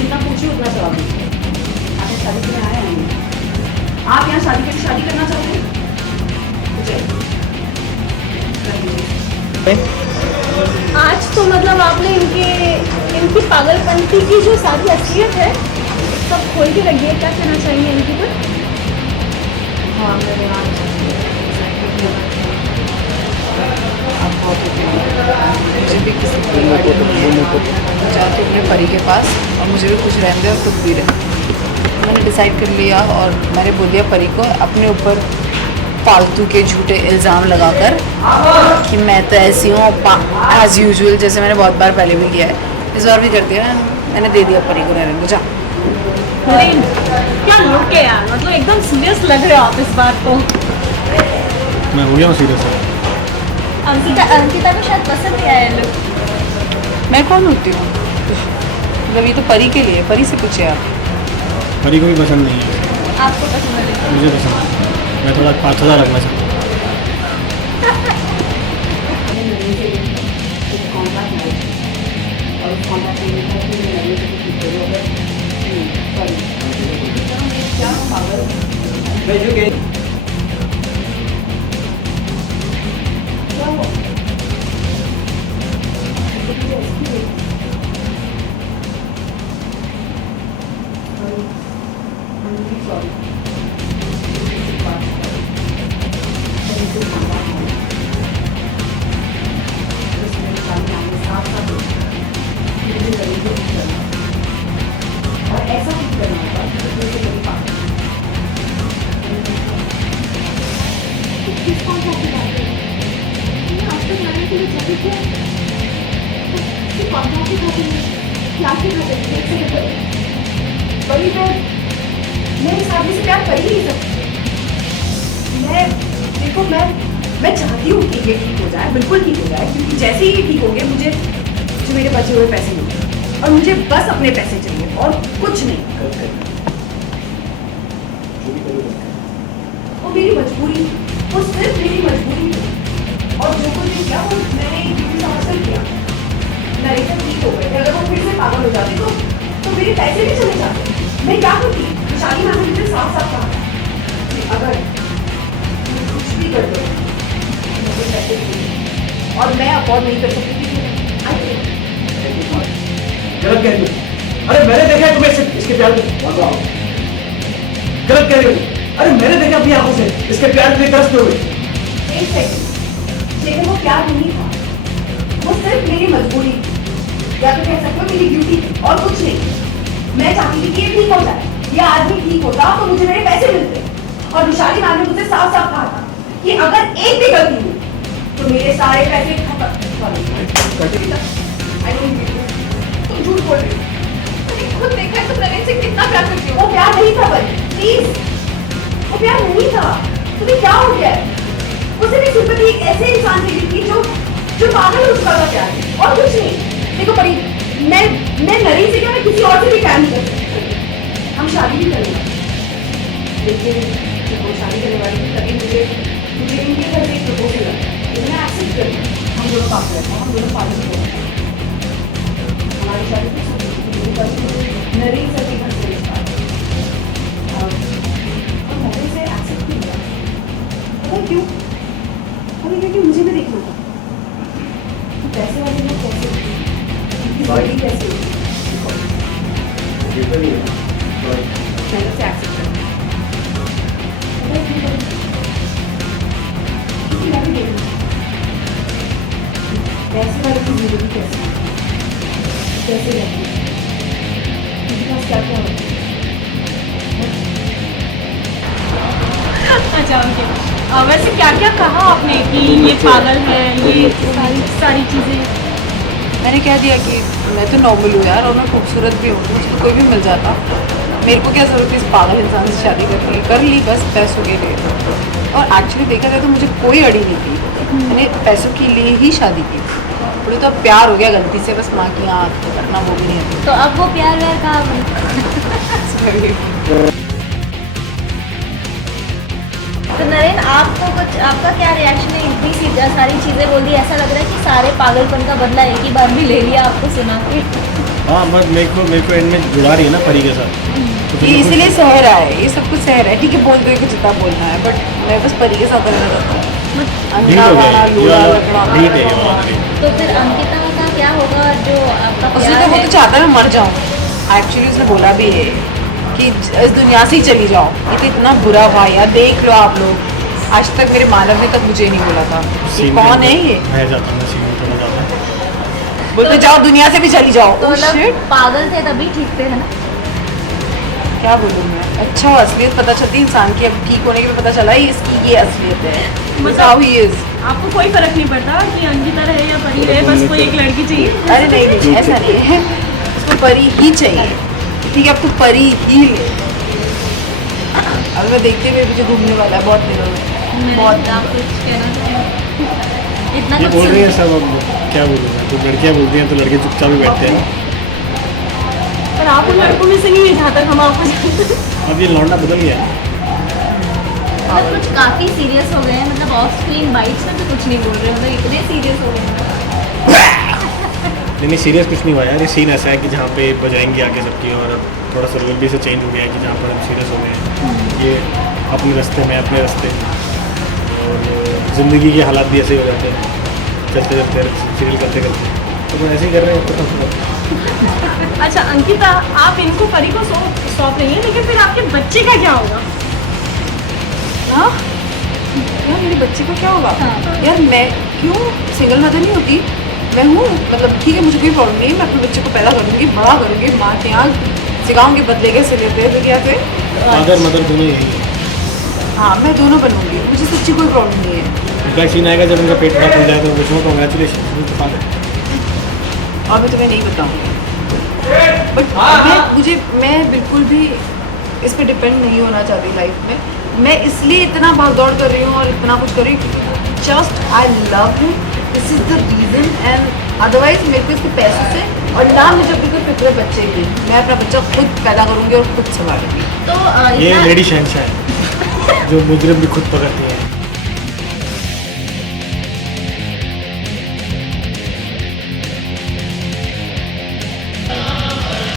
जितना पूछिए उतना जवाब दीजिए। आप यहाँ शादी के लिए आए हैं, आप यहाँ शादी के लिए शादी करना चाहते हैं? आज तो मतलब आपने इनकी पागलपंती की जो सारी असलियत है सब खोल के रखी है। क्या कहना चाहिए इनकी पर? हाँ, मेरे यहाँ मुझे भी किसी की गाड़ी नहीं है, जाती हूँ अपने परी के पास और मुझे भी कुछ रहने दे और खुद भी रहे। मैंने डिसाइड कर लिया और मैंने बोल दिया परी को अपने ऊपर फालतू के झूठे इल्ज़ाम लगाकर कि मैं तो ऐसी हूँ एज़ यूजुअल, जैसे मैंने बहुत बार पहले भी किया है, इस बार भी कर दिया। मैंने दे दिया परी को रहने को। जा क्या लुक है यार, मतलब एकदम सीरियस लग रहे हो आप इस बात को। मैं हो गया हूँ सीरियस। अंकिता को शायद पसंद नहीं आया लुक। मैं कौन होती हूँ? मतलब ये तो परी के लिए, परी से पूछे आप। परी को भी पसंद नहीं है। आपको पसंद है? मुझे पसंद है। मैं थोड़ा 5000 रखना चाहता हूँ। और ऐसा नहीं करना होगा किस कौन सा बात है? आज तक मैंने के लिए जब किया कॉन्ट्रैक्ट की खाते हैं, क्लास की खाते हैं, एक सेकंड बड़ी मैं इस आदमी से प्यार कर ही नहीं सकती। देखो मैं चाहती हूँ कि ये ठीक हो जाए, बिल्कुल ठीक हो जाए, क्योंकि जैसे ही ये ठीक हो गया मुझे मेरे बचे हुए पैसे मिले और मुझे बस अपने पैसे चाहिए और कुछ नहीं। वो मेरी मजबूरी, वो सिर्फ मेरी मजबूरी थी और जो कुछ भी किया वो मैंने एक ड्यूटी समझकर किया। नरेशन ठीक हो गए थे, अगर वो फिर से पागल हो जाते तो मेरे पैसे भी चले जाते। मैं क्या करती? शादी मैंने मुझे साफ साफ कहा कि अगर कुछ भी कर दो मुझे पैसे चाहिए और मैं अफोर्ड नहीं कर सकती। गलत कह रही हो। अरे मैंने देखा है तुम्हें इसके प्यार को। गलत कह रही हो। अरे मैंने देखा अपनी आंखों से इसके प्यार के लिए तरस हो गई। एक सेकंड, लेकिन वो प्यार नहीं था, वो सिर्फ मेरी मजबूरी थी, या तो कह सकते हो मेरी ड्यूटी थी और कुछ नहीं। मैं चाहती थी कि ये ठीक हो जाए, ये आदमी ठीक होता तो मुझे मेरे पैसे मिलते। और विशाली मैम ने मुझसे साफ साफ कहा था कि अगर एक भी गलती हुई तो मेरे सारे पैसे खत्म। तुम झूठ बोल रही हो। मैंने खुद देखा है तुम नरेन से कितना प्यार करती हो। वो प्यार नहीं था भाई, प्लीज वो प्यार नहीं था। तुम्हें क्या हो गया है? उसे भी सिंपैथी एक ऐसे इंसान से ली थी जो पागल हो चुका था प्यार और कुछ नहीं। देखो परी, मैं नरेन से क्या, मैं किसी और से भी प्यार नहीं कर सकती। हम शादी भी करेंगे, लेकिन जब वो शादी करने वाली थी तभी मुझे इनके घर से एक प्रपोजल आया, मैं एक्सेप्ट कर लिया। हम दोनों पास रहते हैं, हम दोनों पास रहते हैं। हमारी शादी नरेन सर के घर से स्टार्ट और मैंने इसे एक्सेप्ट किया। पता क्यों? क्योंकि मुझे भी देखना था पैसे वाले लोग कैसे बॉडी कैसे मैंने उसे एक्सेप्ट कर पैसे वाले की जिंदगी कैसे रहती है, क्या क्या होता है। अच्छा ओके, वैसे क्या क्या कहा आपने कि ये पागल है, ये सारी चीज़ें? मैंने कह दिया कि मैं तो नॉर्मल हूँ यार और मैं खूबसूरत भी हूँ, मुझे कोई भी मिल जाता। मेरे को क्या ज़रूरत है इस पागल इंसान से शादी करने की? कर ली बस पैसों के लिए। और एक्चुअली देखा जाए तो मुझे कोई अड़ी नहीं थी, मैंने पैसों के लिए ही शादी की। थोड़ी तो प्यार हो गया गलती से, बस माँ की आँख तो करना वो भी नहीं है। तो अब वो प्यार व्यार कहाँ? तो नरेन, आपको कुछ, आपका क्या रिएक्शन है? इतनी सी सारी चीज़ें बोल दी, ऐसा लग रहा है कि सारे पागलपन का बदला एक ही बार भी ले लिया आपको सुना के। हाँ बस मेरे को एंड में जुड़ा रही है ना परी के साथ, तो फिर ये मैं इसीलिए कुछ- सह रहा है, ये सब कुछ सह रहा है। ठीक है, बोल दो कि जितना बोलना है, बट मैं बस परी के साथ रहना चाहता हूँ। ढीठ अंधा हो वाला गया लूला ये लकड़ा। ढीठ है ये वाला। तो फिर अंकिता का क्या होगा जो आपका उसने प्यार तो वो है? तो चाहता है मैं मर जाऊँ। एक्चुअली उसने बोला भी है कि इस दुनिया से ही चली जाओ। ये तो इतना बुरा भाई यार, देख लो आप लोग, आज तक मेरे मानव ने तक मुझे नहीं बोला था ये सीन कौन है ये। मैं जाता हूँ, सीन में थोड़ा जाता है। बोलते जाओ दुनिया से भी चली जाओ। तो Oh मतलब shit, पागल थे तभी ठीक थे, है ना? क्या बोलूँ मैं। अच्छा असलियत पता चलती है इंसान की, अब ठीक होने के लिए पता चला ही इसकी ये असलियत है। मतलब- हाउ ही इज। आपको कोई फर्क नहीं पड़ता कि अंकिता रहे या परी रहे, बस कोई एक लड़की चाहिए। अरे नहीं नहीं ऐसा नहीं है, उसको परी ही चाहिए। ठीक है, अब तो परी ही ले। अब मैं देखते हुए मुझे घूमने वाला है बहुत दिनों में, बहुत। आप कुछ कहना चाहेंगे? इतना ये कुछ बोल रही है सुन- सब, अब क्या बोलूँ मैं, तो लड़कियाँ बोलती हैं तो लड़के चुपचाप ही बैठते हैं ना। पर आप उन लड़कों में से नहीं है जहाँ तक हम आपको जानते हैं। अब ये लौंडा बदल गया है। मतलब कुछ काफी सीरियस हो गए हैं, मतलब ऑफ स्क्रीन बाइट्स में भी कुछ नहीं बोल रहे, मतलब इतने सीरियस हो गए हैं। नहीं सीरियस कुछ नहीं हुआ यार, ये सीन ऐसा है कि जहाँ पे बजाएंगे आके सबकी, और अब थोड़ा सा रोल भी से चेंज हो गया है कि जहाँ पर हम सीरियस हो गए हैं। ये अपने रास्ते में अपने रास्ते, और ज़िंदगी के हालात भी ऐसे ही हो जाते हैं चलते चलते सीरियल करते करते, तो हम ऐसे ही कर रहे हैं तो सब। अच्छा अंकिता, आप इनको परी को सौंप रही हैं, लेकिन फिर आपके बच्चे का क्या होगा? हाँ यार, मेरे बच्चे को क्या होगा? यार मैं क्यों सिंगल मदर नहीं होती? मैं हूँ, मतलब ठीक है, मुझे कोई प्रॉब्लम नहीं है। मैं अपने बच्चे को पैदा करूँगी, बड़ा करूँगी, माँ के यहाँ सिखाऊंगी बदले कैसे लेते हैं, तो क्या थे। फादर मदर दोनों यही है। हाँ मैं दोनों बनूंगी, मुझे सच्ची कोई प्रॉब्लम नहीं है। उनका सीन आएगा जब उनका पेट खराब हो जाए तो विष्णु कॉन्ग्रेचुलेशन फादर। और मैं तुम्हें नहीं बताऊंगी, बट मैं बिल्कुल भी इस पर डिपेंड नहीं होना चाहती लाइफ में। मैं इसलिए इतना भाग दौड़ कर रही हूँ और इतना कुछ कर रही हूँ क्योंकि just I love him, this is the reason. And otherwise मेरे को इसके पैसों से और ना मुझे अपनी कोई फिक्र है बच्चे की। मैं अपना बच्चा खुद पैदा करूँगी और खुद संभालूंगी। तो ये इतना- लेडी शहनशाह है जो मुजरिम भी खुद पकड़ती है।